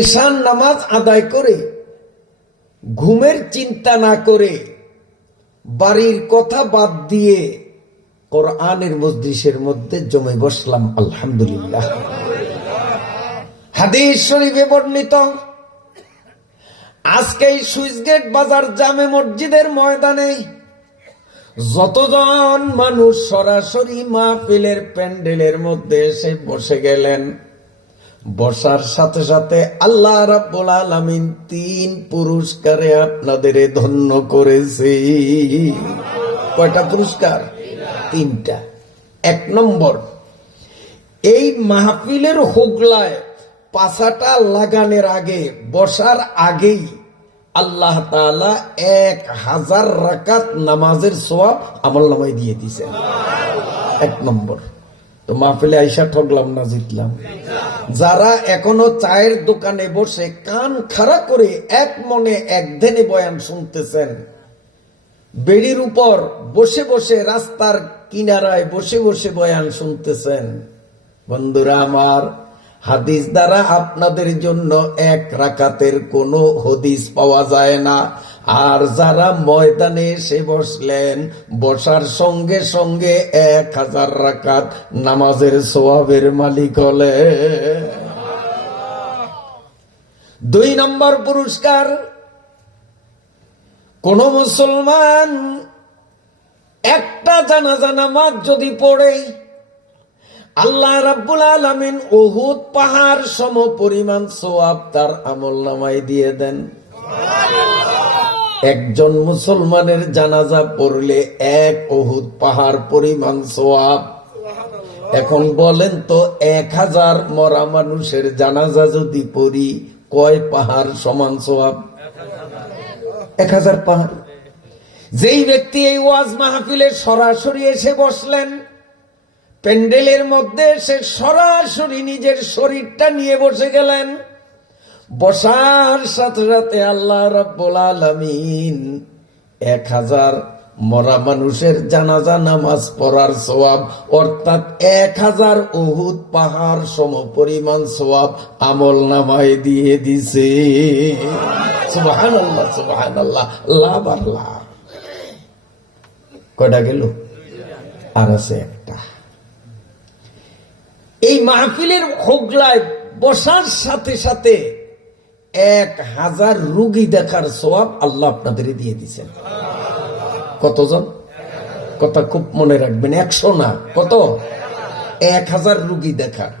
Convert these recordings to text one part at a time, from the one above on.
ঈশান নামাজ আদায় করে ঘুমের চিন্তা না করে বাড়ির কথা বাদ দিয়ে কোরআনের মজলিসের মধ্যে জমে বসলাম, আলহামদুলিল্লাহ। হাদিস শরীফে বর্ণিত, আজকে এই সুইচগেট বাজার জামে মসজিদের ময়দানে যতজন মানুষ সরাসরি মাহফিলের প্যান্ডেলের মধ্যে এসে বসে গেলেন, বসার সাথে সাথে আল্লাহ রাব্বুল আলামিন 3 পুরস্কারে আপনাদের ধন্য করেছে। কয়টা পুরস্কার? 3টা। 1 নম্বর, এই মাহফিলের হুগলায় পাছাটা লাগানোর আগে, বসার আগেই আল্লাহ তাআলা 1000 রাকাত নামাজের সওয়াব আমলনামায় দিয়ে দিয়েছেন। 1 নম্বর। তো মাহফিলে আইসা ঠকলাম না জিতলাম? যারা এখনো চায়ের দোকানে বসে কান খাড়া করে এক মনে এক ধ্যানে বয়ান শুনতেছেন, বেড়ির উপর বসে বসে, রাস্তার কিনারায় বসে বসে বয়ান শুনতেছেন, বন্ধুরা আমার, হাদিস দ্বারা আপনাদের জন্য 1 রাকাতের কোনো হদিস পাওয়া যায় না। আর যারা ময়দানে এসে বসলেন, বসার সঙ্গে সঙ্গে 1000 রাকাত নামাজের সওয়াবের মালিক হলে। 2 নম্বর পুরস্কার, কোন মুসলমান একটা জানাজা নামাজ যদি পড়ে, আল্লাহ রাব্বুল আলামিন উহুদ পাহাড় সম পরিমাণ সওয়াব তার আমলনামায় দিয়ে দেন। একজন মুসলমানের জানাজা পড়লে 1 উহুদ পাহাড় পরিমাণ সওয়াব। এখন বলেন তো, 1000 মরা মানুষের জানাজা যদি পড়ি, কয় পাহাড় সমান সওয়াব? 1000 পাহাড়। যেই ব্যক্তি এই ওয়াজ মাহফিলে সরাসরি এসে বসলেন, প্যান্ডেলের মধ্যে সে সরাসরি নিজের শরীরটা নিয়ে বসে গেলেন, বসার সাথে সাথে আল্লাহ রাব্বুল আলামিন 1000 মরা মানুষের জানাজা নামাজ পড়ার সওয়াব, অর্থাৎ 1000 উহুদ পাহাড় সম পরিমাণ সওয়াব আমল নামায় দিয়ে দিছে। সুবহানাল্লাহ, সুবহানাল্লাহ, লাভ আর লাভ। কয়টা গেল? আর আছে একটা। এই মাহফিলের হোগলায় বসার সাথে সাথে 1000 রোগী দেখার সওয়াব আল্লাহ আপনাদের দিয়ে দিচ্ছেন। কতজন? কথা খুব মনে রাখবেন, 100 না, কত? 1000 রোগী দেখার।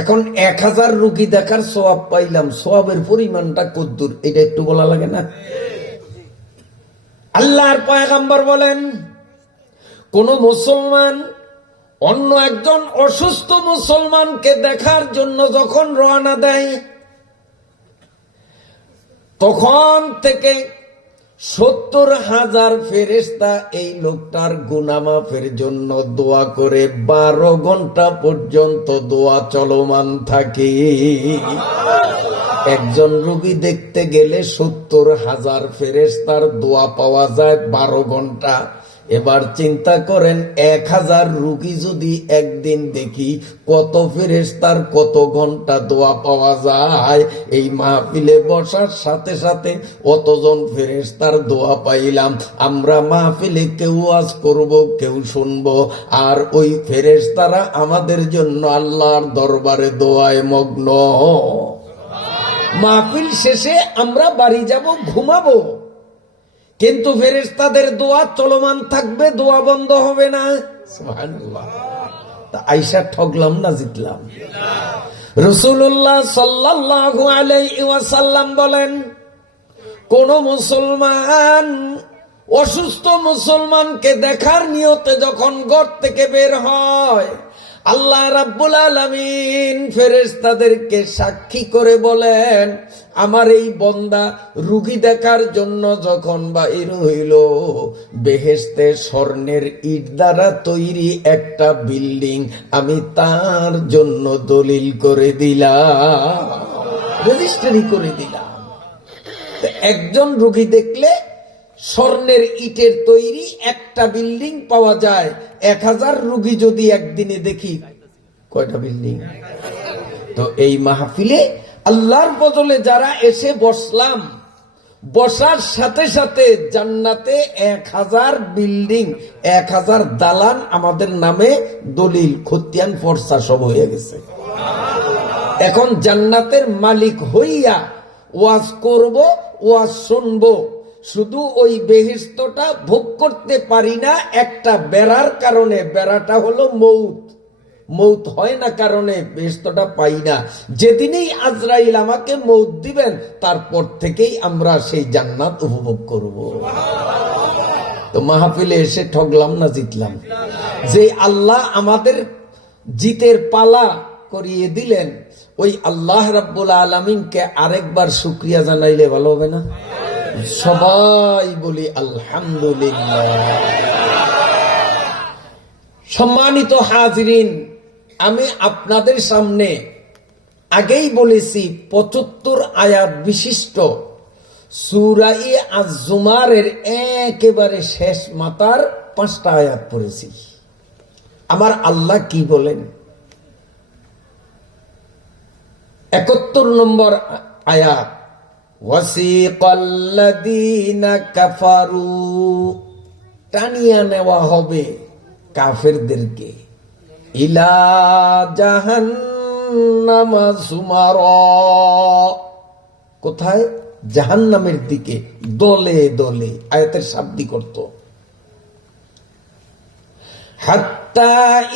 এখন 1000 রোগী দেখার সওয়াব পাইলাম, সওয়াবের পরিমাণটা কদ্দুর এটা একটু বলা লাগে না? আল্লাহর পয়গম্বর বলেন, কোন মুসলমান অন্য একজন অসুস্থ মুসলমানকে দেখার জন্য যখন রওনা দেয়, তখন থেকে 70,000 ফেরেশতা এই লোকটার গুনাহ মাফের জন্য দোয়া করে। 12 ঘন্টা পর্যন্ত দোয়া চলমান থাকে। একজন রোগী দেখতে গেলে 70,000 ফেরেশতার দোয়া পাওয়া যায় 12 ঘন্টা। এবার চিন্তা করেন, 1000 রোগী যদি একদিন দেখি, কত ফেরেশতার কত ঘন্টা দোয়া পাওয়া যায়। এই মাহফিলে বসার সাথে সাথে অতজন ফেরেশতার দোয়া পাইলাম। আমরা মাহফিলে কেউ ওয়াজ করব, কেউ শুনবো, আর ওই ফেরেশতারা আমাদের জন্য আল্লাহর দরবারে দোয়ায় মগ্ন। মাহফিল শেষে আমরা বাড়ি যাব, ঘুমাবো, কিন্তু ফেরেশতাদের দোয়া চলমান থাকবে, দোয়া বন্ধ হবে না। সুবহানাল্লাহ। তা আয়েশা ঠকলাম না জিতলাম? রাসূলুল্লাহ সাল্লাল্লাহু আলাইহি ওয়াসাল্লাম বলেন, কোন মুসলমান অসুস্থ মুসলমানকে দেখার নিয়তে যখন ঘর থেকে বের হয়, আল্লাহ রাব্বুল আলামিন ফেরেশতাদেরকে সাক্ষী করে বলেন, আমার এই বান্দা রোগী দেখার জন্য যখন বাইর হইল, বেহেশতে স্বর্ণের ইট দ্বারা তৈরি একটা বিল্ডিং আমি তার জন্য দলিল করে দিলাম, রেজিস্ট্রি করে দিলাম। একজন রোগী দেখলে স্বর্ণের ইটের তৈরি একটা বিল্ডিং পাওয়া যায়। 1000 রোগী যদি একদিনে দেখি, কয়টা বিল্ডিং? তো এই মাহফিলে আল্লাহর বদলে যারা এসে বসলাম, বসার সাথে সাথে জান্নাতে 1000 বিল্ডিং, 1000 দালান আমাদের নামে দলিল খতিয়ান ফরসা সব হয়ে গেছে। এখন জান্নাতের মালিক হইয়া ওয়াজ করব, ওয়াজ শুনবো, শুধু ওই বেহেশতটা ভোগ করতে পারি না একটা বেড়ার কারণে। বেড়াটা হলো মৌত। মৌত হয় না কারণে বেহেশতটা পাই না। যেদিনই আজরাইল আমাকে মৌত দিবেন, তারপর থেকেই আমরা সেই জান্নাত উপভোগ করব। তো মাহফিলে এসে ঠগলাম না জিতলাম? যে আল্লাহ আমাদের জিতের পালা করিয়ে দিলেন, ওই আল্লাহ রাব্বুল আলামিনকে আরেকবার শুকরিয়া জানাইলে ভালো হবে না? সবাই বলি আলহামদুলিল্লাহ। সম্মানিত হাজিরিন, আমি আপনাদের সামনে আগেই বলেছি 75 আয়াত বিশিষ্ট সূরা আজ-জুমারের একেবারে শেষ মাতার 5টা আয়াত পড়েছি। আমার আল্লাহ কি বলেন? 71 নম্বর আয়াত, ওয়াসিকাল্লাযীনা কাফারু, টানিয়া নেওয়া হবে কাফেরদেরকে, ইলা জাহান্নামা যুমারা, কোথায়? জাহান্নামের দিকে, দলে দলে। আয়াতের শাব্দিক অর্থ, হাত্তা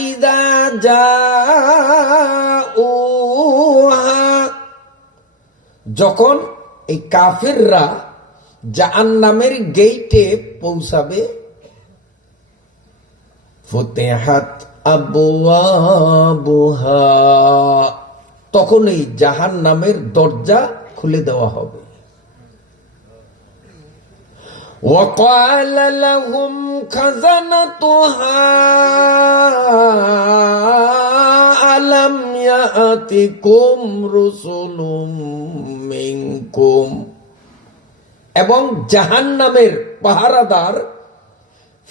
ইযা জাউহা, যখন এই কাফেররা জাহান্নামের গেইটে পৌঁছাবে, ফুতিহাত আবওয়াবুহা, তখন এই জাহান্নামের দরজা খুলে দেওয়া হবে। وقال لهم خزنتها ألم يأتكم رسل منكم, এবং জাহান্নামের পাহারাদার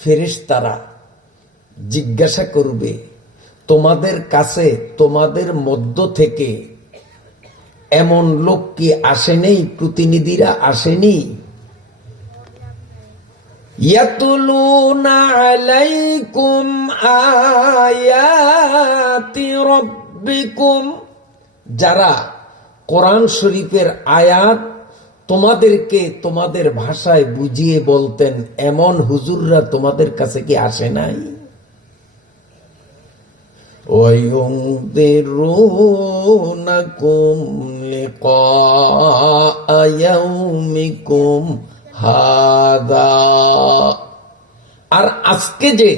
ফেরেশতারা জিজ্ঞাসা করবে, তোমাদের কাছে, তোমাদের মধ্য থেকে এমন লোক কি আসেনি? প্রতিনিধিরা আসেনি? ইয়াতুলুনা আলাইকুম আয়াতি রাব্বিকুম, যারা কোরআন শরীফের আয়াত তোমাদেরকে তোমাদের ভাষায় বুঝিয়ে বলতেন, এমন হুজুররা তোমাদের কাছে কি আসে নাই? ওয়ায়ুনদিরুনাকুম লিকা ইয়াউমিকুম হাদা, আর আজকে যে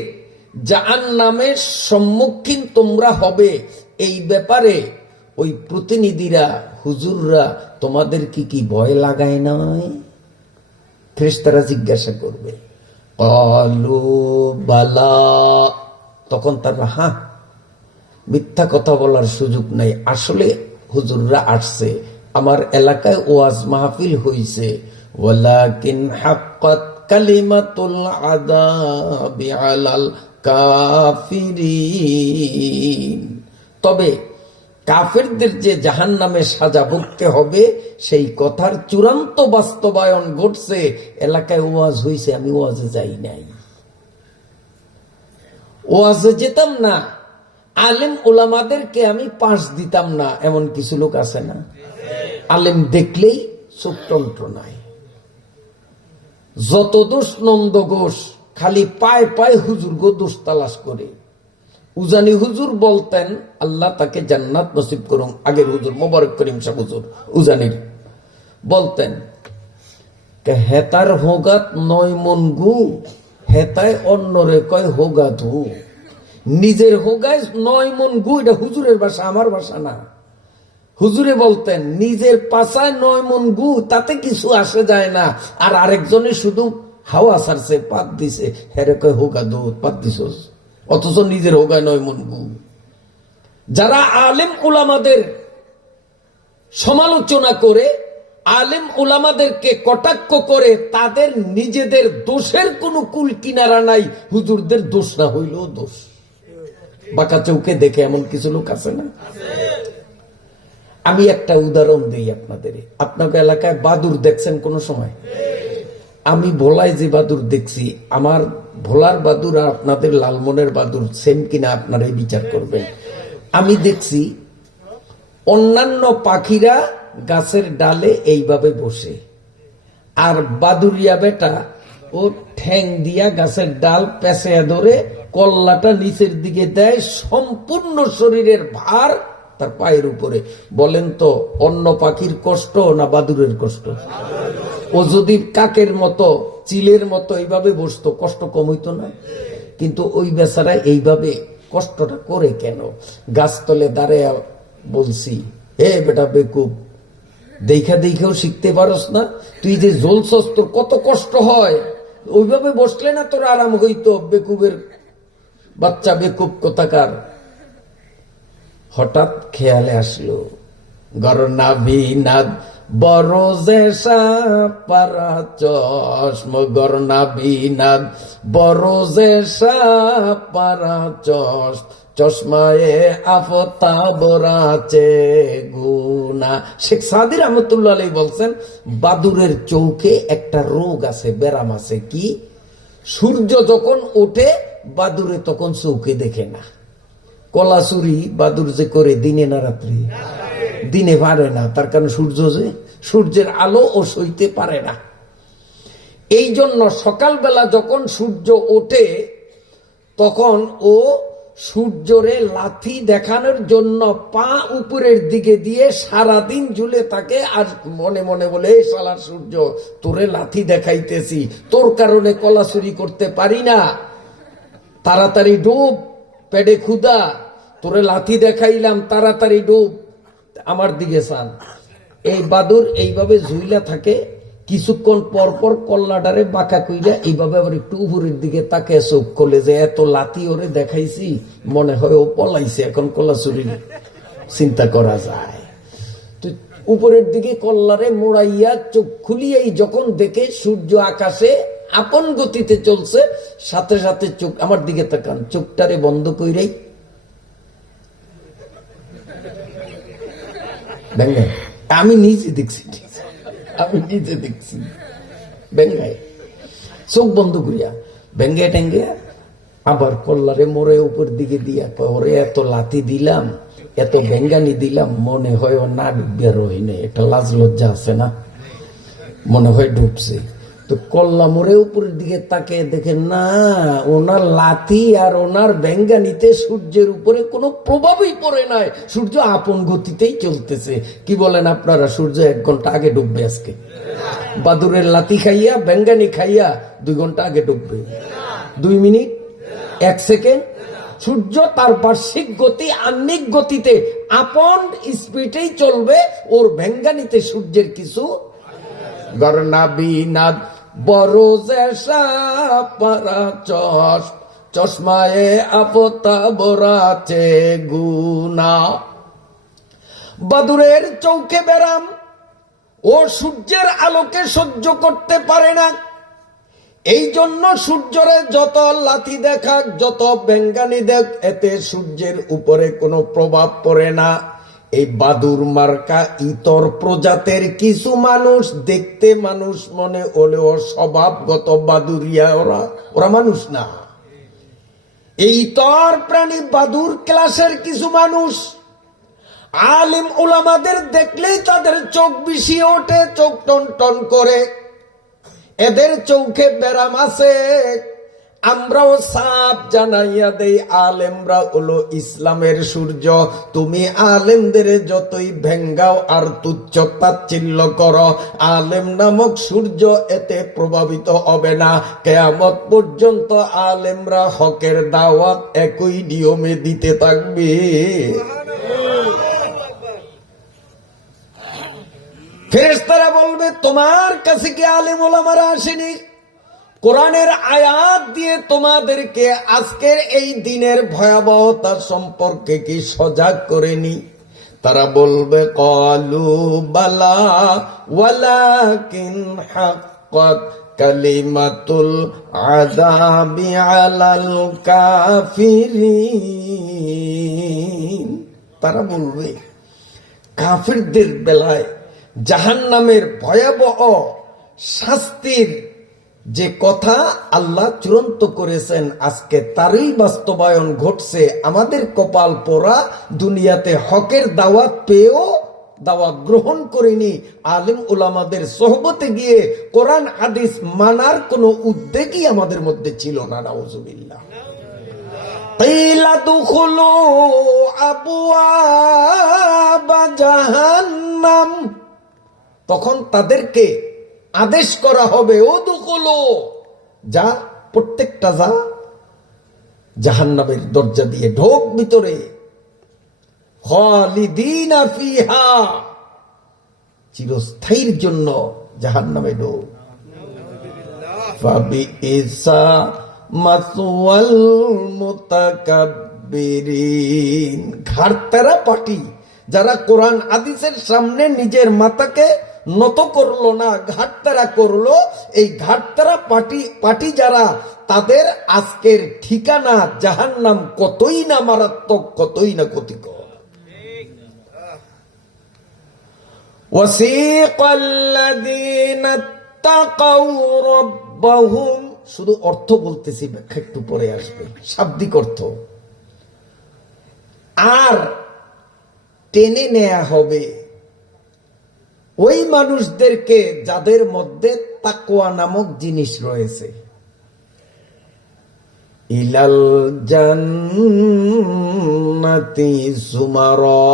জাহান্নামের সম্মুখীন তোমরা হবে, এই ব্যাপারে ওই প্রতিনিধিরা, হুজুররা তোমাদের কি ভয় লাগায় নাই? ফেরেশতারা জিজ্ঞাসা করবে। ক্বালু বালা, তখন তারা হ্যাঁ, মিথ্যা কথা বলার সুযোগ নাই, আসলে হুজুররা আসছে, আমার এলাকায় ওয়াজ মাহফিল হইছে, ওয়ালাকিন হাক্কাত কালিমাতুল আযাবি আলাল কাফিরিন, তবে কাফেরদের যে জাহান্নামে সাজা ভুগতে হবে, সেই কথার চূড়ান্ত বাস্তবায়ন ঘটছে। এলাকায় ওয়াজ হইছে, আমি ওয়াজে যাই নাই, ওয়াজে যেতাম না, আলেম ওলামাদেরকে আমি পাশ দিতাম না, এমন কিছু লোক আছে না? আলেম দেখলেই চোখ টনটনায়। যত দোষ নন্দ ঘোষ, খালি পায় পায় হুজুর গো দোষ তালাশ করে। উজানি হুজুর বলতেন, আল্লাহ তাকে জান্নাত নসিব করুন, আগের হুজুর মোবারক করিম সাহেব হুজুর উজানির, বলতেন, হেতার হোগাত 9 মন গু, হেতায় অন্যরে কয় হোগা ধু। নিজের হোগায় 9 মন গু, এটা হুজুরের ভাষা, আমার ভাষা না। হুজুরে বলতেন, নিজের পাছায় 9 মন গু, তাতে কিছু আসে যায় না, আর আরেকজনে শুধু হাওয়া ছাড়ছে, পাত দিছে, হেরে কয় হোগা ধু, পাত দিছ, অথচ নিজের হোগায় 9 মন গু। যারা আলেম উলামাদের সমালোচনা করে, আলেম উলামাদেরকে কটাক্ষ করে, তাদের নিজেদের দোষের কোনো কুল কিনারা নাই। হুজুরদের দোষ না হইলেও দোষ। বাঁকা চৌকে দেখে এমন কিছু লোক আছে না? আমি একটা উদাহরণ দিই আপনাদের। আপনাদের এলাকায় বাদুর দেখছেন কোন সময়? আমি ভোলায় যে বাদুর দেখছি, আমার ভোলার বাদুর আর আপনাদের লালমনের বাদুর সেম কিনা আপনারাই বিচার করবেন। আমি দেখছি অন্যান্য পাখিরা গাছের ডালে এইভাবে বসে, আর বাদুরিয়া বেটা ও ঠ্যাং দিয়া গাছের ডাল পেঁচে ধরে কল্লাটা নিচের দিকে দেয়, সম্পূর্ণ শরীরের ভার তার পায়ের উপরে। বলেন তো অন্য পাখির কষ্ট না বাদুরের কষ্ট? ও যদি কাকের মতো চিলের মতো এইভাবে বসতো, কষ্ট কম হইতো না? কিন্তু ওই বেচারা এইভাবে কষ্টটা করে কেন? গাছতলে দাঁড়ায় বলছি, হে বেটা বেকুব, দেখা দেখাও শিখতে পারস না? তুই যে জ্বলছস, তোর কত কষ্ট হয়, ওইভাবে বসলে না তোর আরাম হইতো? বেকুবের বাচ্চা, বেকুব কোথাকার। হঠাৎ খেয়ালে আসলো, গরনাভিনাদ বড় জেসা পারা চশম, গরনাভিনাদ বড় জেসা পারা চশ, চশমায়ে আফতা বরাচে গুনা। শেখ সাদি রহমতুল্লাহ আলাইহি বলছেন, বাদুরের চৌকে একটা রোগ আছে, ব্যারাম আছে। কি? সূর্য যখন ওঠে বাদুরে তখন চৌকে দেখে না। কলাচুরি বাদুর যে করে দিনে না রাত্রি? দিনে পারে না, তার কারণ সূর্যের আলো ও সইতে পারে না। এই জন্য সকালবেলা যখন সূর্য ওঠে তখন ও সূর্যরে লাথি দেখানোর জন্য পা উপরের দিকে দিয়ে সারাদিন ঝুলে থাকে, আর মনে মনে বলে, এই শালার সূর্য, তোরে লাথি দেখাইতেছি, তোর কারণে কলাচুরি করতে পারি না, তাড়াতাড়ি ডুব, পেটে ক্ষুধা, তোরে লাথি দেখাইলাম, তাড়াতাড়ি ডুব, আমার দিকে চান। এই বাদুর এইভাবে ঝুইলা থাকে, কিছুক্ষণ পর পর কল্লাটারে বাঁকা কইরা এইভাবে আবার একটু উপরের দিকে তাকে চোখ খোলে, যে এত লাথি ওরে দেখাইছি, মনে হয় ও পলাইছে, এখন কলাচুরি চিন্তা করা যায়। তো উপরের দিকে কল্লারে মোড়াইয়া চোখ খুলিয়াই যখন দেখে সূর্য আকাশে আপন গতিতে চলছে, সাথে সাথে চোখ, আমার দিকে তাকান, চোখটারে বন্ধ কইরাই আমি নিজে দেখছি, বেঙ্গায় চোখ বন্ধ করিয়া বেঙ্গে টেঙ্গে আবার কল্লারে মোড়ে উপর দিকে দিয়া, ওরে এত লাথি দিলাম, এত বেঙ্গানি দিলাম, মনে হয় ও না ডুবিয়া রহিনে, একটা লাজ লজ্জা আছে না, মনে হয় ডুবছে। তো কল্লা মোড়ে উপরের দিকে তাকে দেখে, না, ওনার লাথি আর ওনার বেঙ্গানিতে সূর্যের উপরে কোনো প্রভাবই পড়ে নাই, সূর্য আপন গতিতেই চলতেছে। কি বলেন আপনারা? সূর্য 1 ঘন্টা আগে ডুববে আজকে? বাদুরের লাথি খাইয়া, বেঙ্গানি খাইয়া 2 ঘন্টা আগে ডুববে? 2 মিনিট, 1 সেকেন্ড? সূর্য তার বার্ষিক গতি, আহ্নিক গতিতে আপন স্পিডেই চলবে, ওর বেঙ্গানিতে সূর্যের কিছু গরনাভিনাদ বড় জেসা পারা চশ, চশমায়ে আফতা বরাচে গুনা। বাদুরের চৌকে ব্যারাম, ও সূর্যের আলোকে সহ্য করতে পারে না। এই জন্য সূর্যরে যত লাথি দেখাক, যত বেঙ্গানি দেখ, এতে সূর্যের উপরে কোনো প্রভাব পড়ে না। এই বাদুর মার্কা ইতর প্রজাতির কিছু মানুষ, দেখতে মানুষ মনে হলেও স্বভাবগত বাদুরিয়া, ওরা মানুষ না। এই ইতর প্রাণী বাদুর ক্লাসের কিছু মানুষ, আলেম উলামাদের দেখলেই তাদের চোখ বিষিয়ে ওঠে, চোখ টন টন করে। এদের চোখে ব্যারাম আছে। আমরাও সাপ জানাইয়া দেই, আলেমরা হলো ইসলামের সূর্য। তুমি আলেমদের যতই ভেঙ্গাও আর তুচ্ছ তাচ্ছিল্য করো, আলেম নামক সূর্য এতে প্রভাবিত হবে না। কিয়ামত পর্যন্ত আলেমরা হকের দাওয়াত একই নিয়মে দিতে থাকবে। ফেরেশতারা বলবে, তোমার কাছে কি আলেম ওলামারা আসেনি? কোরআনের আয়াত দিয়ে তোমাদেরকে আজকের এই দিনের ভয়াবহতা সম্পর্কে কি সজাগ করেনি? তারা বলবে, ক্বালু বালা ওয়ালাকিন হাক্কাত কালিমাতুল আযাবি আলাল কাফিরিন। তারা বলবে, কাফিরদের বেলায় জাহান্নামের ভয়াবহ শাস্তির যে কথা আল্লাহ চূড়ান্ত করেছেন, আজকে তারই বাস্তবায়ন ঘটছে। আমাদের কপাল পোড়া, দুনিয়াতে হকের দাওয়াত পেয়েও দাওয়াত গ্রহণ করিনি, আলিম উলামাদের সোহবতে গিয়ে কোরআন হাদিস মানার কোনো উদ্যোগই আমাদের মধ্যে ছিল না। নাউজুবিল্লাহ। তখন তাদেরকে আদেশ করা হবে, ও দুখুলো, যা প্রত্যেকটা যা জাহান্নামের দরজা দিয়ে ঢোক ভিতরে, খালিদিনা ফিহা, চিরস্থায়ীর জন্য জাহান্নামে ঢোক। ফাবিইসা মাসওয়াল মুতাকাব্বিরিন, ঘাড়তেরা পার্টি, যারা কোরআন হাদিসের সামনে নিজের মাথাকে নত করলো না, ঘাটতারা করলো, এই ঘাটতারা পার্টি যারা, তাদের আজকের ঠিকানা জাহান্নাম। কতই না মারাত্মক, কতই না ক্ষতিকর। ওয়াসিকাল্লাযীনা তাকাউ রাব্বাহুম, শুধু অর্থ বলতেছি, ব্যাখ্যা একটু পরে আসবে, শাব্দিক অর্থ। আর টেনে নেয়া হবে ওই মানুষদেরকে যাদের মধ্যে তাকওয়া নামক জিনিস রয়েছে। ইলাল জান্নাতি যুমারা,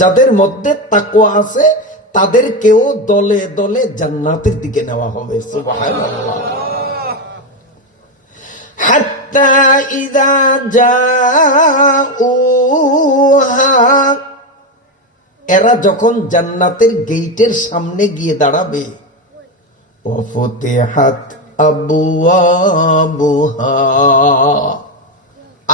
যাদের মধ্যে তাকওয়া আছে তাদেরকেও দলে দলে জান্নাতের দিকে নেওয়া হবে। সুবহানাল্লাহ। হাত্তা ইযা জাউহা, এরা যখন জান্নাতের গেইটের সামনে গিয়ে দাঁড়াবে, ওয়াফতিহাত আবওয়াবুহা,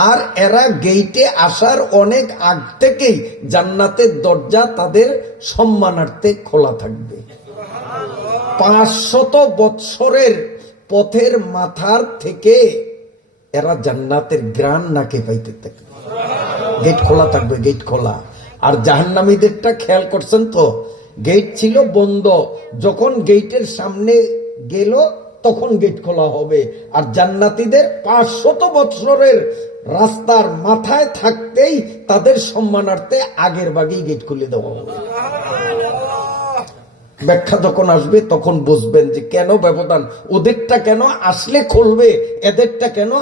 আর এরা গেইটে আসার অনেক আগ থেকেই জান্নাতের দরজা তাদের সম্মানার্থে খোলা থাকবে। 500 বৎসরের পথের মাথার থেকে এরা জান্নাতের গ্রান নাকে পাইতে থাকবে। গেট খোলা থাকবে, গেট খোলা। আর জাহান্নামীদেরটা খেয়াল করছেন তো, গেট ছিল বন্ধ, যখন গেটের সামনে গেল তখন গেট খোলা হবে। আর জান্নাতীদের 500 বৎসরের রাস্তার মাথায় থাকতেই তাদের সম্মানার্থে আগের ভাগেই গেট খুলে দেওয়া হবে। ব্যাখ্যা যখন আসবে তখন বুঝবেন যে কেন ব্যবধান, ওদেরটা কেন আসলে খুলবে, এদেরটা কেন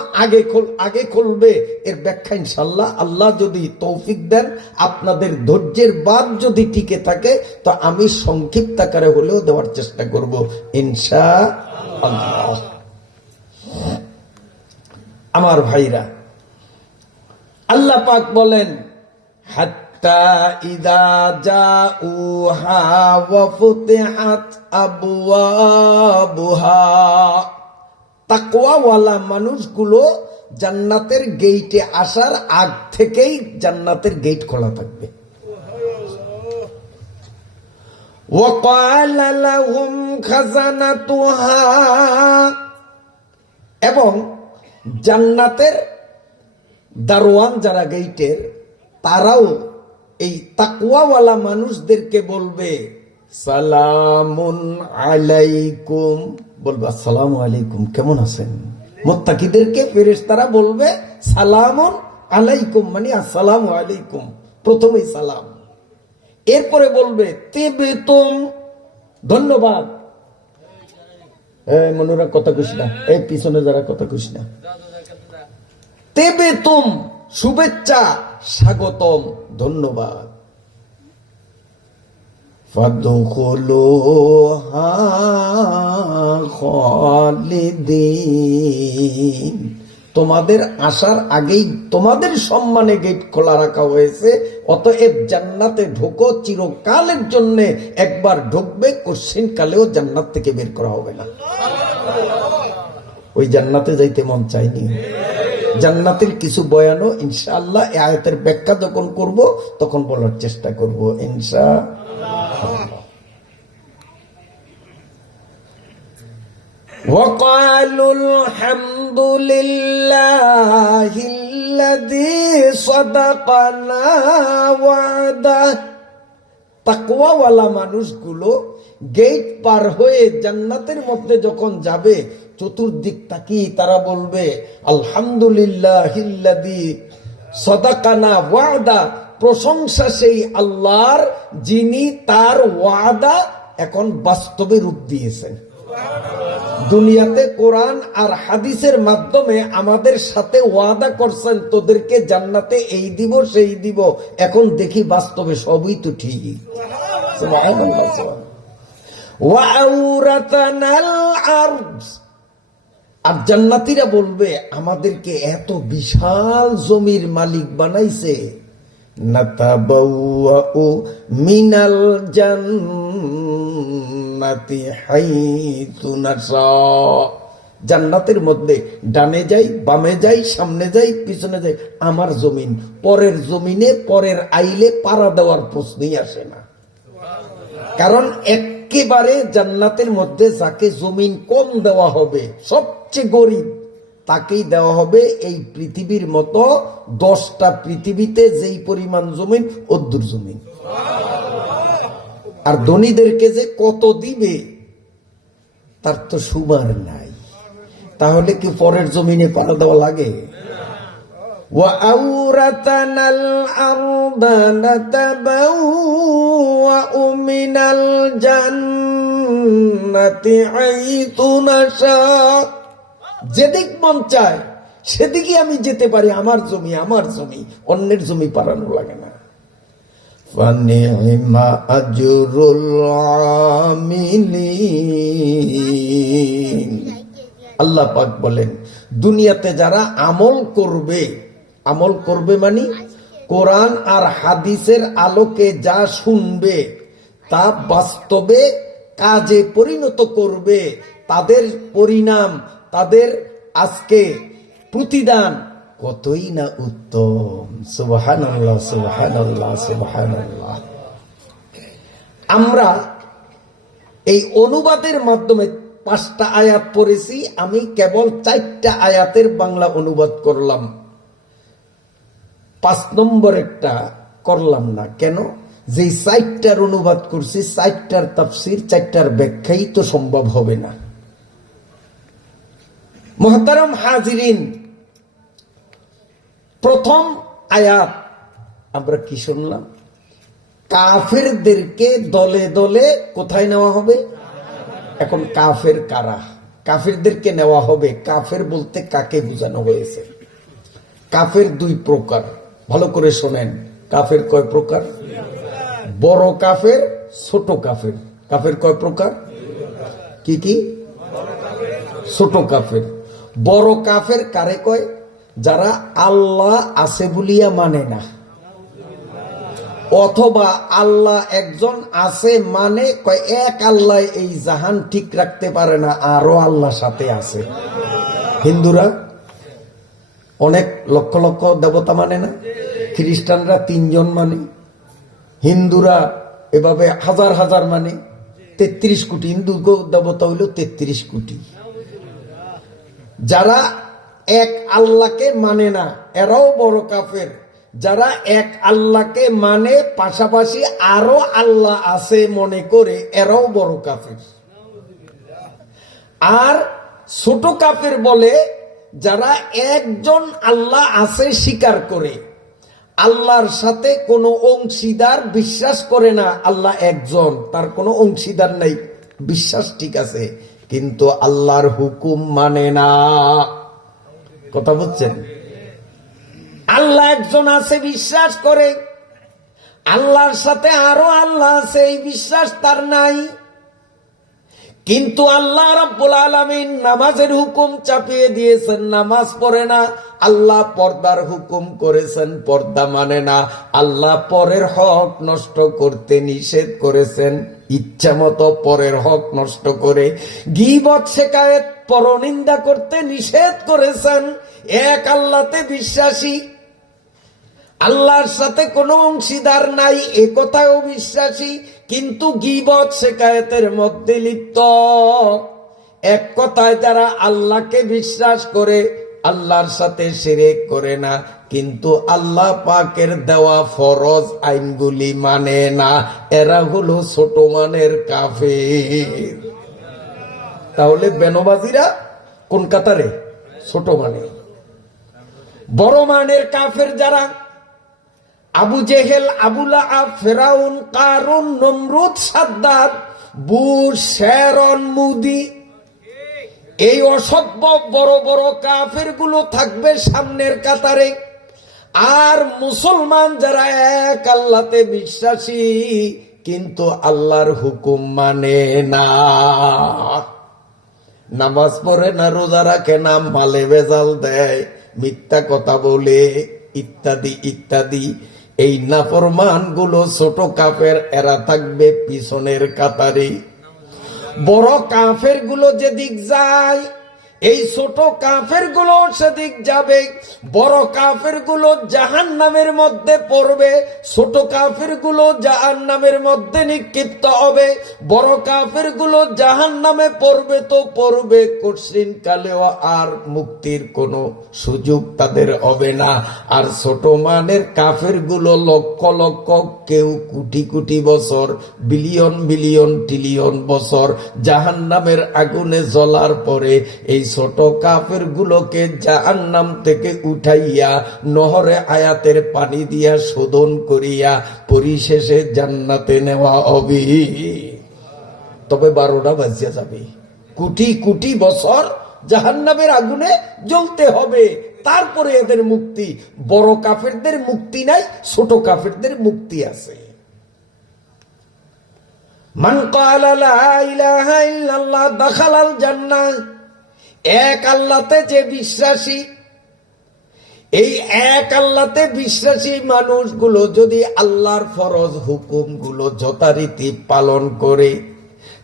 আগে খুলবে। এর ব্যাখ্যা ইনশাল্লাহ আল্লাহ যদি তৌফিক দেন, আপনাদের ধৈর্যের বাদ যদি টিকে থাকে, তো আমি সংক্ষিপ্ত আকারে হলেও দেওয়ার চেষ্টা করব ইনশাআল্লাহ। আমার ভাইরা, আল্লাহ পাক বলেন, হাত্তা ইযা জাউহা ওয়া ফুতিহাত আবওয়াবুহা, তাকওয়াওয়ালা মানুষগুলো জান্নাতের গেইটে আসার আগ থেকেই জান্নাতের গেট খোলা থাকবে। ওয়া ক্বালা লাহুম খাজানাতুহা, এবং জান্নাতের দারোয়ান যারা গেইটের, তারাও এই তাকওয়াওয়ালা মানুষদেরকে বলবে, সালামুন আলাইকুম, বলবে আসসালামু আলাইকুম, কেমন আছেন। মুত্তাকিদেরকে ফেরেশতারা বলবে সালামুন আলাইকুম, মানে আসসালামু আলাইকুম, প্রথমেই সালাম। এরপরে বলবে তিবতুম, ধন্যবাদ। মনুরা কথা কইস না, এই পিছনে যারা কথা কইস না। তিবতুম, শুভেচ্ছা, স্বাগতম, ধন্যবাদ। ফাদখুলুহা খালিদিন, তোমাদের আসার আগেই তোমাদের সম্মানে গেট খোলা রাখা হয়েছে। অতএব জান্নাতে ঢোকো, চিরকালের জন্য একবার ঢুকবে, কোশ্চিন কালেও জান্নাত থেকে বের করা হবে না। ওই জান্নাতে যাইতে মন চাইনি। জান্নাতের কিছু বয়ানও ইনশাআল্লাহ এই আয়াতের ব্যাখ্যা যখন করব তখন বলার চেষ্টা করব ইনশাআল্লাহ। وقالوا الحمد لله الذي صدقنا وعده তাকওয়াওয়ালা মানুষগুলো গেট পার হয়ে জান্নাতের মধ্যে যখন যাবে, চতুর্দিক তাকিয়ে তারা বলবে আলহামদুলিল্লাহিল্লাযী সাদাকানা ওয়াদা, প্রশংসা সেই আল্লাহর যিনি তার ওয়াদা এখন বাস্তবে রূপ দিয়েছেন। দুনিয়াতে কোরআন আর হাদিসের মাধ্যমে আমাদের সাথে ওয়াদা করছেন তোদেরকে জান্নাতে এই দিব সেই দিব, এখন দেখি বাস্তবে সবই তো ঠিকই। আর জান্নাতীরা বলবে আমাদেরকে এত বিশাল জমির মালিক বানাইছে, নাতাবাওয়াউ মিনাল জান্নাতি হাইতু নাশা, জান্নাতের মধ্যে ডানে যাই বামে যাই সামনে যাই পিছনে যাই, আমার জমিন। পরের জমিনে পরের আইলে পাড়া দেওয়ার প্রশ্নই আসে না, কারণ একেবারে জান্নাতের মধ্যে যাকে জমিন কম দেওয়া হবে, সবচেয়ে গরিব তাকেই দেওয়া হবে এই পৃথিবীর মতো 10টা পৃথিবীতে যেই পরিমাণ জমিন অদ্দুর জমিন। আর ধনীদেরকে যে কত দিবে তার তো সুমার নাই, তাহলে কি পরের জমিনে পাড়া দেওয়া লাগে? وَأَوْرَثَنَا الْأَرْضَ نَتَبَوَّأُ مِنَ الْجَنَّةِ حَيْثُ نَشَاءُ, যেদিক মন চায় সেদিকে আমি যেতে পারি, আমার জমি আমার জমি, অন্যের জমি পারানো লাগে না। فَنِعْمَ أَجْرُ الْعَامِلِينَ, আল্লাহ পাক বলেন দুনিয়াতে যারা আমল করবে, আমল করবে মানে কোরআন আর হাদিসের আলোকে যা শুনবে তা বাস্তবে কাজে পরিণত করবে, তাদের পরিণাম, তাদের আজকে প্রতিদান কতই না উত্তম। সুবহানাল্লাহ সুবহানাল্লাহ সুবহানাল্লাহ। আমরা এই অনুবাদের মাধ্যমে 5টা আয়াত পড়েছি, আমি কেবল 4টা আয়াতের বাংলা অনুবাদ করলাম, 5 নম্বর একটা করলাম না। কেন? যে 4টার অনুবাদ করছি, 4টার তাফসীর, 4টার ব্যাখ্যাই তো সম্ভব হবে না। মুহতারাম হাজিরিন, প্রথম আয়াত আমরা কি শুনলাম? কাফেরদেরকে দলে দলে কোথায় নেওয়া হবে? এখন কাফের কারা? কাফেরদেরকে নেওয়া হবে। কাফের বলতে কাকে বোঝানো হয়েছে? কাফের 2 প্রকার, ভালো করে শোনেন। কাফের কয় প্রকার? বড় কাফের, ছোট কাফের। কাফের কয় প্রকার? কি কি? ছোট কাফের। বড় কাফের কারে কয়? যারা আল্লাহ আছে বলিয়া মানে না, অথবা আল্লাহ একজন আছে মানে কয় এক আল্লাহ এই জাহান ঠিক রাখতে পারে না, আরো আল্লাহ সাথে আছে। হিন্দুরা অনেক লক্ষ লক্ষ দেবতা মানে না, খ্রিস্টানরা 3 জন মানে, হিন্দুরা এভাবে হাজার হাজার মানে, 33 কোটি হিন্দু দেবতা হইল 33 কোটি। যারা এক আল্লাহকে মানে না এরাও বড় কাফের। যারা এক আল্লাহকে মানে পাশাপাশি আরো আল্লাহ আছে মনে করে এরাও বড় কাফের। আর ছোট কাফের বলে যারা একজন আল্লাহ আছে স্বীকার করে, আল্লাহর সাথে কোনো অংশীদার বিশ্বাস করে না, আল্লাহ একজন, তার কোনো অংশীদার নাই, বিশ্বাস ঠিক আছে কিন্তু আল্লাহর হুকুম মানে না। কথা বুঝছেন? আল্লাহ একজন আছে বিশ্বাস করে, আল্লাহর সাথে আরো আল্লাহ আছে এই বিশ্বাস তার নাই। কিন্তু আল্লাহ রাব্বুল আলামিন নামাজের হুকুম চাপিয়ে দিয়েছেন, নামাজ পড়ে না। আল্লাহ পর্দার হুকুম করেছেন, পর্দা মানে না। আল্লাহ পরের হক নষ্ট করতে নিষেধ করেছেন, ইচ্ছা মতো পরের হক নষ্ট করে। গীবত শিকায়েত পরনিন্দা করতে নিষেধ করেছেন। এক আল্লাহতে বিশ্বাসী, আল্লাহর সাথে কোনো অংশীদার নাই এ কথাও বিশ্বাসী, কিন্তু গীবত শিকায়েতের মধ্যে লিপ্ত। এক কথায় যারা আল্লাহকে বিশ্বাস করে, আল্লাহর সাথে শিরক করে না, কিন্তু আল্লাহ পাকের দেওয়া ফরজ আইনগুলি মানে না। এরা হলো ছোট মানের কাফের। তাহলে বেনবাজিরা কোন কাতারে? ছোট মানে। বড় মানের কাফের যারা, আবু জেহেল, আবু লাহাব, ফেরাউন, কারুন, নমরুদ, সাদ্দাত, বুশ, শেরন, মুদি, এই অসভ্য বড় বড় কাফের গুলো থাকবে সামনের কাতারে। আর মুসলমান যারা এক আল্লাহতে বিশ্বাসী কিন্তু আল্লাহর হুকুম মানে না, নামাজ পড়ে না, রোজা রাখে না, মালে ভেজাল দেয়, মিথ্যা কথা বলে, ইত্যাদি ইত্যাদি, এই নাফরমান গুলো ছোট কাফের, এরা থাকবে পিছনের কাতারে। বড় কাফের গুলো যেদিক যায় এই ছোট কাফের গুলো সেদিক যাবে। বড় কাফের গুলো জাহান্নামের মধ্যে পড়বে, ছোট কাফের গুলো জাহান্নামের মধ্যে নিক্ষিপ্ত হবে। বড় কাফের গুলো জাহান্নামে পড়বে তো পড়বে, কঠিন কালেও আর মুক্তির কোনো সুযোগ তাদের হবে না। আর ছোট মানের কাফের গুলো লক্ষ লক্ষ, কেউ কোটি কোটি বছর, বিলিয়ন বিলিয়ন ট্রিলিয়ন বছর জাহান্নামের আগুনে জ্বলার পরে এই ছোট কাফের গুলোকে জাহান্নাম থেকে উঠাইয়া নহরে আয়াতের পানি দিয়া শোধন করিয়া পরিশেষে জান্নাতে নেওয়া হবে। তবে 12টা বাজিয়া যাবে, কোটি কোটি বছর জাহান্নামের আগুনে জ্বলতে হবে, তারপরে এদের মুক্তি। বড় কাফেরদের মুক্তি নাই, ছোট কাফেরদের মুক্তি আছে। মান ক্বালা লা ইলাহা ইল্লাল্লাহ দাখালাল জান্নাহ, এক আল্লাহতে যে বিশ্বাসী, এই এক আল্লাহতে বিশ্বাসী মানুষগুলো যদি আল্লাহর ফরজ হুকুম গুলো যথারীতি পালন করে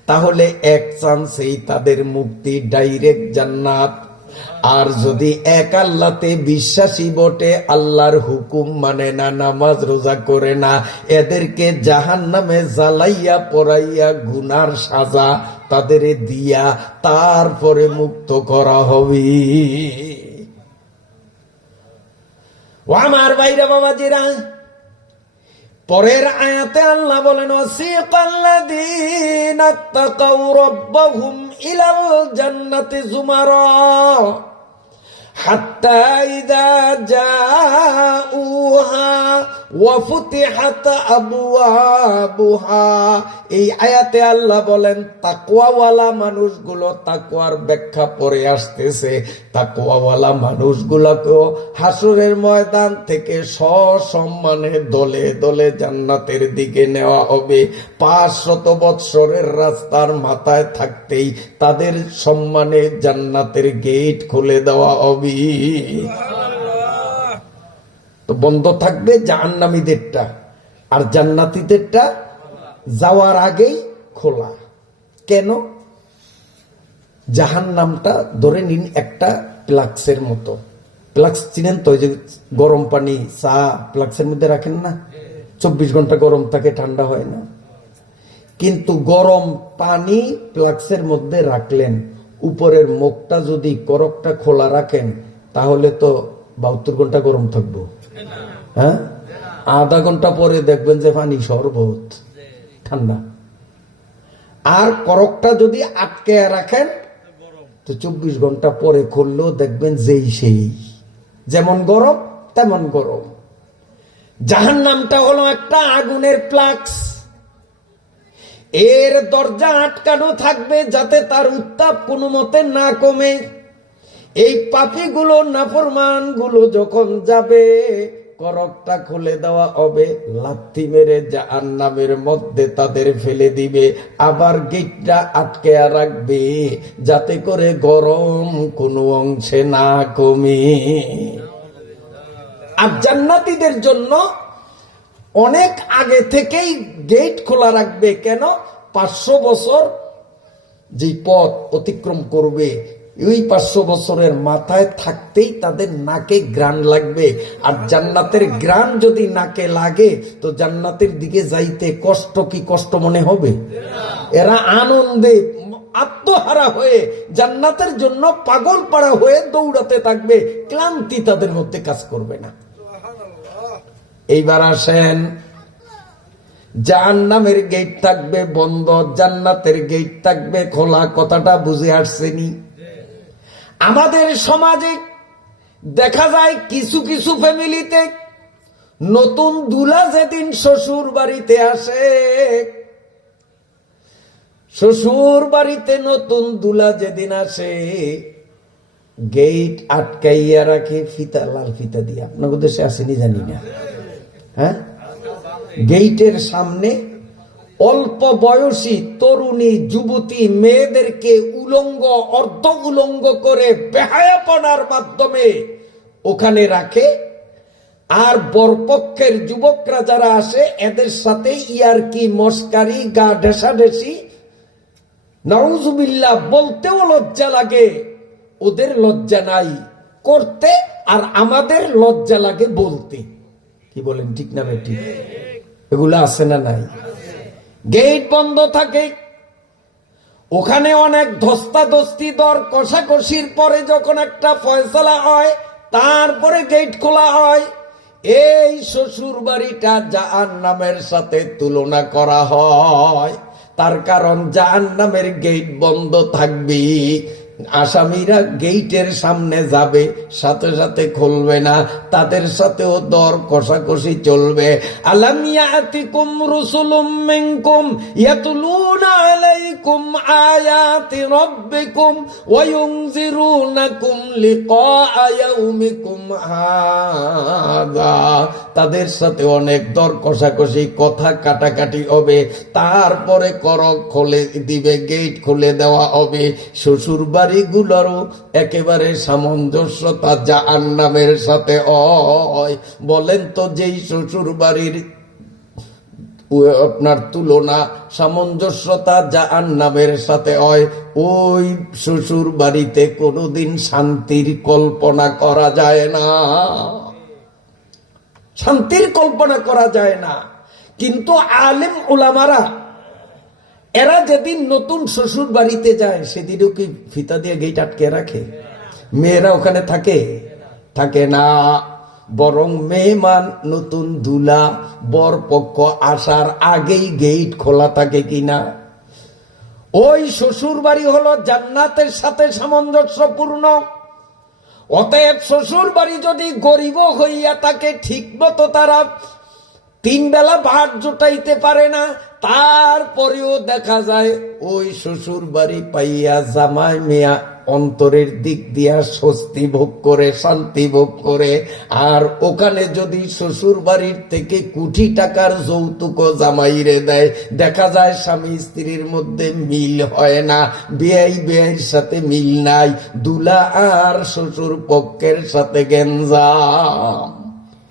তাহলে এক চান্সেই তাদের মুক্তি, ডাইরেক্ট জান্নাত। আর যদি এক আল্লাহতে বিশ্বাসী বটে, আল্লাহর হুকুম মানে না, নামাজ রোজা করে না, এদেরকে জাহান্নামে জ্বালাইয়া পড়াইয়া গুনার সাজা তাদের দিয়া তারপরে মুক্ত করা হবে। ও আমার ভাইরা বাবাজিরা, পরের আয়াতে আল্লাহ বলেন, ওয়াসিকাল্লাযীনা তাকাউ রাব্বাহুম ইলাল জান্নাতি যুমারা হাত্তা ইযা জাউহা ওয়া ফুতিহাত আবওয়াবুহা। এই আয়াতে আল্লাহ বলেন তাকওয়াওয়ালা মানুষগুলো, তাকওয়ার ব্যাখ্যা পরে আসতেছে, তাকওয়াওয়ালা মানুষগুলোকে হাসরের ময়দান থেকে সসম্মানে দলে দলে জান্নাতের দিকে নেওয়া হবে। 500 বৎসরের রাস্তার মাথায় থাকতেই তাদের সম্মানে জান্নাতের গেট খুলে দেওয়া হবে। তো বন্ধ থাকবে জাহান্নামীদেরটা, আর জান্নাতীদেরটা যাওয়ার আগেই খোলা। কেন? জাহান্নামটা ধরে নিন একটা ফ্লাক্সের মতো। ফ্লাক্স চিনেন তো? যে গরম পানি, চা ফ্লাক্সের মধ্যে রাখেন না, 24 ঘন্টা গরম থাকে, ঠান্ডা হয় না। কিন্তু গরম পানি ফ্লাক্সের মধ্যে রাখলেন, উপরের মুখটা যদি করকটা খোলা রাখেন তাহলে তো 72 ঘন্টা গরম থাকবো। হ্যাঁ, আধা ঘন্টা পরে দেখবেন যে পানি শরবত ঠান্ডা। আর করকটা যদি আটকে রাখেন তো 24 ঘন্টা পরে খুললেও দেখবেন যেই সেই, যেমন গরম তেমন গরম। জাহান্নামটা হলো একটা আগুনের ফ্লাক্স, এর দরজা আটকানো থাকবে যাতে তার উত্তাপ কোনো মতে না কমে। এই পাপীগুলো, নাফরমান গুলো যখন যাবে, করকটা খুলে দেওয়া হবে, লাথি মেরে জাহান্নামের মধ্যে তাদের ফেলে দিবে, আবার গেটটা আটকে রাখবে যাতে করে গরম কোনো অংশে না কমে। আর জান্নাতীদের জন্য অনেক আগে থেকেই গেট খোলা রাখবে। কেন? 500 বছর যে পথ অতিক্রম করবে, ওই 500 বছরের মাথায় থাকতেই তাদের নাকে ঘ্রাণ লাগবে। আর জান্নাতের ঘ্রাণ যদি নাকে লাগে তো জান্নাতের দিকে যাইতে কষ্ট কি কষ্ট মনে হবে? এরা আনন্দে আত্মহারা হয়ে জান্নাতের জন্য পাগল পাড়া হয়ে দৌড়াতে থাকবে, ক্লান্তি তাদের মধ্যে কাজ করবে না। এইবার আসেন, জাহান্নামের গেট থাকবে বন্ধ, জান্নাতের গেট থাকবে খোলা। কথাটা বুঝে আসছেনি? আমাদের সমাজে দেখা যায় কিছু কিছু ফ্যামিলিতে নতুন দুলা যেদিন শ্বশুর বাড়িতে আসে, শ্বশুর বাড়িতে নতুন দুলা যেদিন আসে, গেট আটকাইয়া রাখে ফিতা, লাল ফিতা দিয়ে। আপনাদের দেশে আসেনি জানি না, হ্যাঁ? গেইটের সামনে অল্প বয়সী তরুণী যুবতী মেয়েদেরকে উলঙ্গ, অর্ধ উলঙ্গ করে বেহায়াপনার মাধ্যমে ওখানে রাখে। আর বরপক্ষের যুবকরা যারা আসে এদের সাথে ইয়ারকি, মস্কারি, গা ঢেসাঢেসি, নাউজুবিল্লাহ বলতেও লজ্জা লাগে। ওদের লজ্জা নাই করতে, আর আমাদের লজ্জা লাগে বলতে। কি বলেন, ঠিক না বেটি? এগুলো আছে না নাই? গেট বন্ধ থাকে, ওখানে অনেক ধস্তাধস্তি, দর কষাকষির পরে যখন একটা ফয়সালা হয়, তারপরে গেট খোলা হয়। এই শ্বশুর বাড়িটা জাহান্নামের সাথে তুলনা করা হয়। তার কারণ জাহান্নামের গেট বন্ধ থাকবে, আসামিরা গেইটের সামনে যাবে, সাথে সাথে খুলবে না, তাদের সাথেও দর কষাকষি চলবে। আলাম ইয়াতিকুম রুসুলুম মিনকুম ইয়াতলুনা আলাইকুম আয়াতি রাব্বিকুম ওয়া ইউনজিরুনাকুম লিকা ইয়াউমিকুম হাযা। তাদের সাথে অনেক দর কষাকষি, কথা কাটাকাটি হবে, তারপরে করক খুলে দিবে, গেট খুলে দেওয়া হবে। শ্বশুর বাড়িগুলোরও একেবারে সামঞ্জস্যতা জাহান্নামের সাথে হয়। বলেন তো, যেই শ্বশুর বাড়ির আপনার তুলনা, সামঞ্জস্যতা জাহান্নামের সাথে হয়, ওই শ্বশুর বাড়িতে কোনোদিন শান্তির কল্পনা করা যায় না, শান্তির কল্পনা করা যায় না। কিন্তু আলেম উলামারা এরা যেদিন নতুন শ্বশুর বাড়িতে যায়, সেদিনও কি ফিতা দিয়ে গেট আটকে রাখে? মেয়েরা ওখানে থাকে? থাকে না। বরং মেহমান, নতুন দুলা, বর পক্ষ আসার আগেই গেট খোলা থাকে কিনা? ওই শ্বশুর বাড়ি হলো জান্নাতের সাথে সামঞ্জস্যপূর্ণ। অতএব শ্বশুর বাড়ি যদি গরিব হইয়া থাকে, ঠিক মতো তারা 3 বেলা ভাত জোটাইতে পারে না, তারপরেও দেখা যায় ওই শ্বশুর বাড়ি পাইয়া জামাই মিয়া অন্তরের দিক দিয়া স্বস্তি ভোগ করে, শান্তি ভোগ করে। আর ওখানে যদি শ্বশুর বাড়ির থেকে কোটি টাকার যৌতুক জামাইরে দেয়, দেখা যায় স্বামী স্ত্রীর মধ্যে মিল হয় না, বেয়াইয়ের সাথে মিল নাই, দুলা আর শ্বশুর পক্ষের সাথে গেঞ্জাম।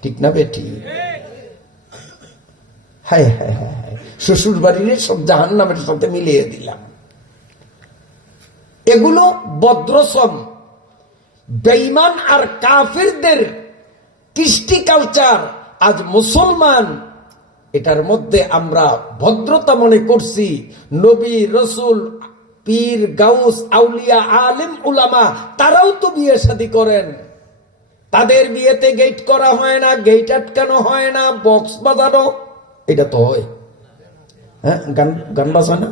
ঠিক না বেটি? হায় হায় হায় হায়, শ্বশুর বাড়ির সব জাহান্নামের সাথে মিলিয়ে দিলাম। এগুলো বদ্রসম, বেঈমান আর কাফিরদের কৃষ্টি কালচার। আজ মুসলমান এটার মধ্যে আমরা ভদ্রতা মনে করছি। নবী, রসুল, পীর, গাউস, আউলিয়া, আলেম, উলামা তারাও তো বিয়ে শাদী করেন, তাদের বিয়েতে গেট করা হয় না, গেট আটকানো হয় না, বক্স বাজানো, এটা তো হয়। হ্যাঁ, গান বাজানো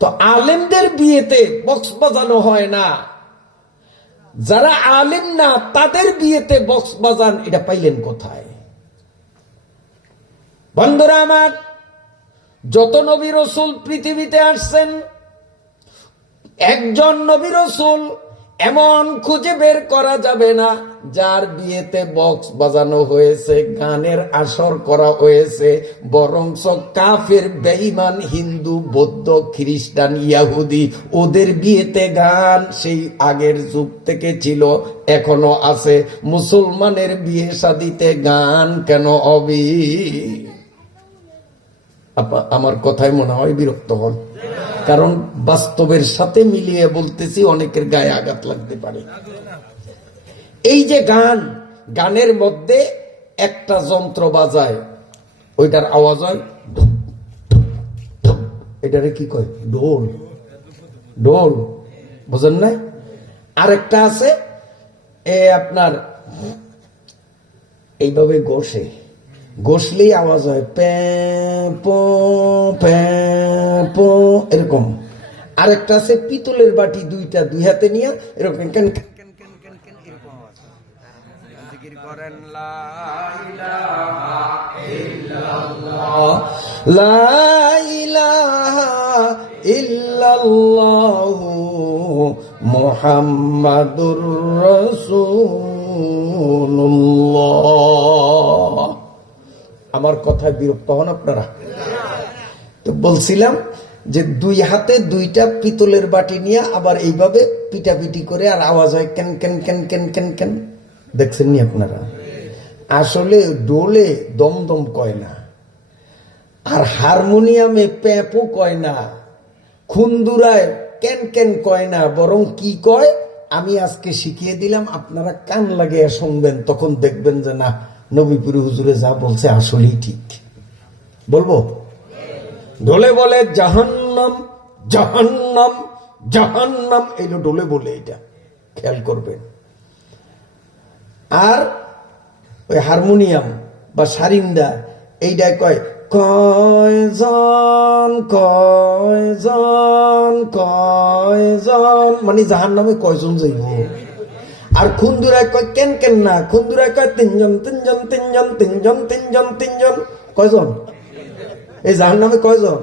তো আলেমদের বিয়েতে বক্স বাজানো হয় না। যারা আলেম না তাদের বিয়েতে বক্স বাজান, এটা পাইলেন কোথায়? বন্ধুরা আমার, যত নবী রসুল পৃথিবীতে আসছেন, একজন নবী রসুল এমন খুঁজে বের করা যাবে না যার বিয়েতে বক্স বাজানো হয়েছে, গানের আসর করা হয়েছে। বরং কাফের, বেঈমান, হিন্দু, বৌদ্ধ, খ্রিস্টান, ইয়াহুদি, ওদের বিয়েতে গান সেই আগের যুগ থেকে ছিল, এখনো আছে। মুসলমানের বিয়ে শাদিতে গান কেন হবে? আমার কথায় মনে হয় বিরক্ত হন, কারণ বাস্তবের সাথে মিলিয়ে বলতেছি, অনেকের গায়ে আঘাত লাগতে পারে। এই যে গান, গানের মধ্যে একটা যন্ত্র বাজায়, ওইটার আওয়াজ হয় ঢুক ঢুক ঢুক। এটারে কি কয়? ঢোল। ঢোল বুঝেন না? আরেকটা আছে আপনার এইভাবে ঘষলেই আওয়াজ হয় প্যা পো এরকম। আরেকটা আছে পিতলের বাটি দুইটা, দুই হাতে নিয়ে এরকম can can can can can can এরকম আওয়াজ হয়। জিকির করেন লা ইলাহা ইল্লাল্লাহ, লা ইলাহা ইল্লাল্লাহু মুহাম্মাদুর রাসূলুল্লাহ। আমার কথায় বিরক্ত হন আপনারা? তো বলছিলাম যে দুই হাতে দুইটা পিতলের বাটি নিয়ে আবার এইভাবে পিটাপিটি করে আর আওয়াজ হয় can can can can can can. দেখছেন নি আপনারা? আসলে ডোলে দমদম কয় না, আর হারমোনিয়ামে প্যাপো কয় না, খুন্দুরায় ক্যান ক্যান কয় না, বরং কি কয় আমি আজকে শিখিয়ে দিলাম, আপনারা কান লাগিয়ে শুনবেন, তখন দেখবেন যে না, নবীপুরি হুজুরে যা বলছে আসলেই ঠিক। বলবো? ঢোলে বলে জাহান্নাম জাহান্নাম জাহান্নাম, এইটা ঢোলে বলে, এটা খেয়াল করবেন। আর ওই হারমোনিয়াম বা সারিন্দা এইটা কয় কয়জন কয়জন কয়জন, মানে জাহান্নামে কয়জন যাইব। আর খুন্দুরায় কয় কেন কেন না, খুন্দুরায় কয় তিনজন তিনজন তিনজন তিনজন তিনজন তিনজন। কয়জন? এই জাহান্নামে কয়জন?